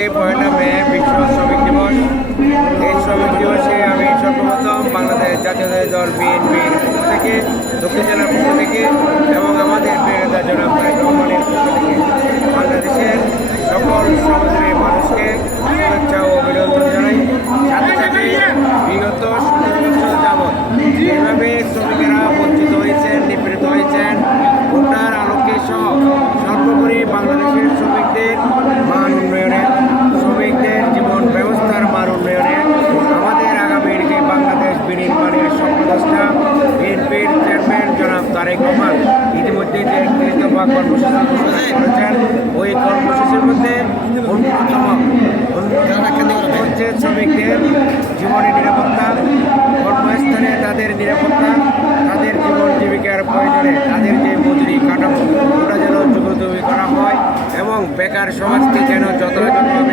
আজকে পয়লা মে বিশ্ব শ্রমিক দিবস। এই শ্রমিক দিবসে আমি সর্বপ্রথম বাংলাদেশ জাতীয় দল বিএনপি থেকে, দক্ষিণ জেলার পক্ষ থেকে এবং আমাদের প্রেরণা জনাব রহমানের পক্ষ থেকে তারেক রহমান ইতিমধ্যে যে একত্রিশ দফা কর্মসূচি ঘোষণা করেছেন, ওই কর্মসূচির মধ্যে অন্যতম হচ্ছে শ্রমিকদের জীবনের নিরাপত্তা কর্মস্থানে তাদের নিরাপত্তা, তাদের জীবন জীবিকার প্রয়োজনে তাদের যে মজুরি কাঠামো, ওটা যেন যুগোতবি করা হয় এবং বেকার সমাজকে যেন যথাযথভাবে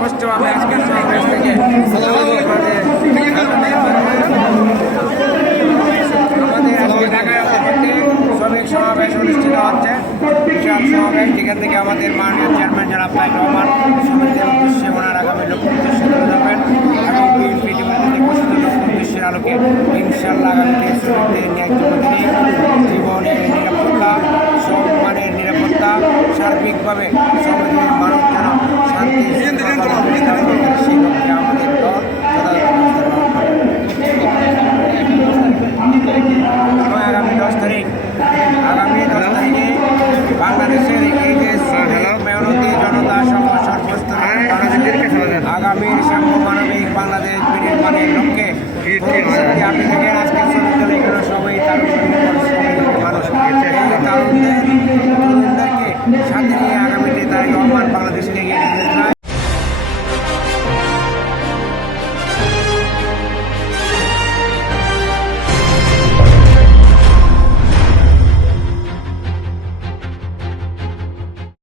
স্পষ্টভাবে আজকে সমাবেশ থেকে আমাদের আজকে ঢাকায় যেখান থেকে আমাদের মাননীয় চেয়ারম্যান জনাব তাইক রহমান শ্রমিকদের উদ্দেশ্যে ওনার আগামী লক্ষ্য উদ্দেশ্যে তুলে ধরবেন এবং বিএনপি উদ্দেশ্যের আলোকে ইনশাল্লাহ জীবনের নিরাপত্তা, সম্মানের নিরাপত্তা, সার্বিকভাবে শ্রমিকদের মানুষ সেক্ষেত্রে আমাদের দল আরও আগামী দশ তারিখ আগামী দশ তারিখে বাংলাদেশের মেহনতি জনতা সভা সর্বস্তরের আগামীর সার্বমানবিক বাংলাদেশ বিনির্মাণের লক্ষ্যে আপনি দেখেন আজকে চলে গেল সবাই তার মানুষ এই তরুণদের নিয়ে আগামীতে তারা বাংলাদেশকে এগিয়ে